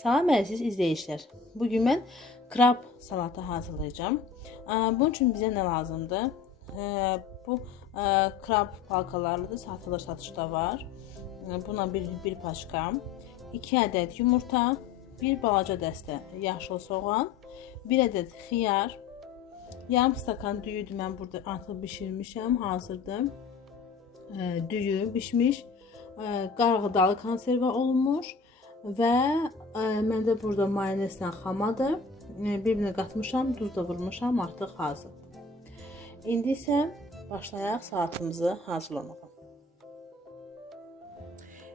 Salam əziz izləyicilər. Bu gün mən krab salatı hazırlayacağam. Bunun üçün bizə nə lazımdır? Bu krab palkalarıdır, satılır, satışda var. Buna bir, bir paçka, 2 ədəd yumurta, bir balaca dəstə yaşıl soğan, 1 ədəd xiyar, yarım stakan düyüdür. Mən burada artıq bişirmişəm, hazırdır. Düyü bişmiş, qarğıdalı konserva olunmuş və ə, məndə burada mayonezlə xamadır. Ə, Bir-birinə qatmışam, duz da vurmuşam, artıq hazırdır. İndi isə başlayaq salatımızı hazırlamağa.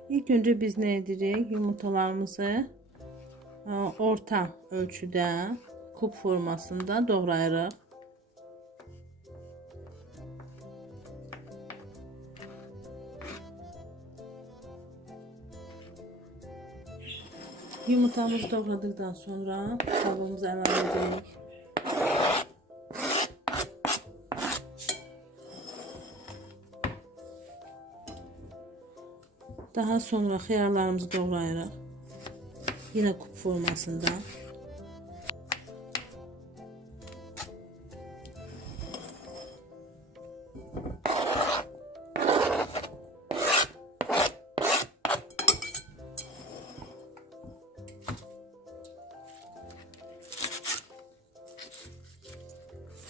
İlk öncə biz nə edirik? Yumurtalarımızı ə, orta ölçüdə kub formasında doğrayırıq. Yumurtamızı doğradıktan sonra kabımızı əlavə edirik. Daha sonra xiyarlarımızı doğrayırıq. Yine kub formasında.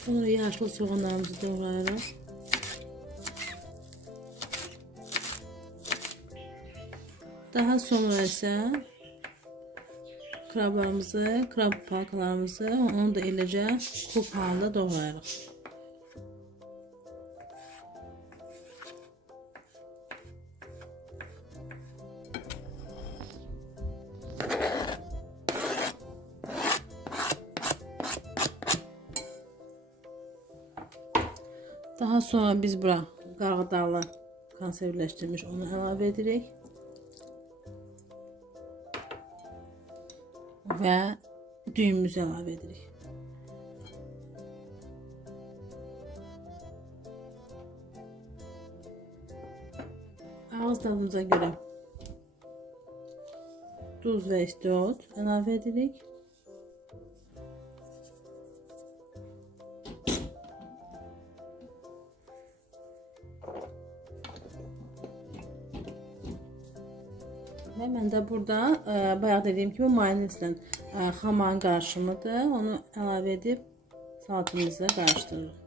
Sonra yaşlı soğanlarımızı doğrayırıq. Daha sonra isə krablarımızı, krab palkalarımızı onu da eləcə kub halında doğrayırıq. Daha sonra biz bura qarğıdalı konservləşdirmiş onu əlavə edirik. Və düyümümüzü əlavə edirik. Ağız tadımıza görə duz və istiot əlavə edirik. Və mən də burada ə, bayaq dediyim kimi mayonezlə ə, xaman qarışımıdır. Onu əlavə edib salatımızı qarışdırırıq.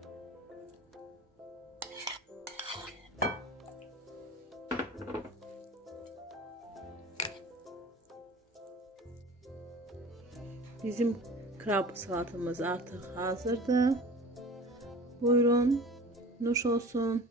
Bizim krab salatımız artıq hazırdır. Buyurun, nuş olsun.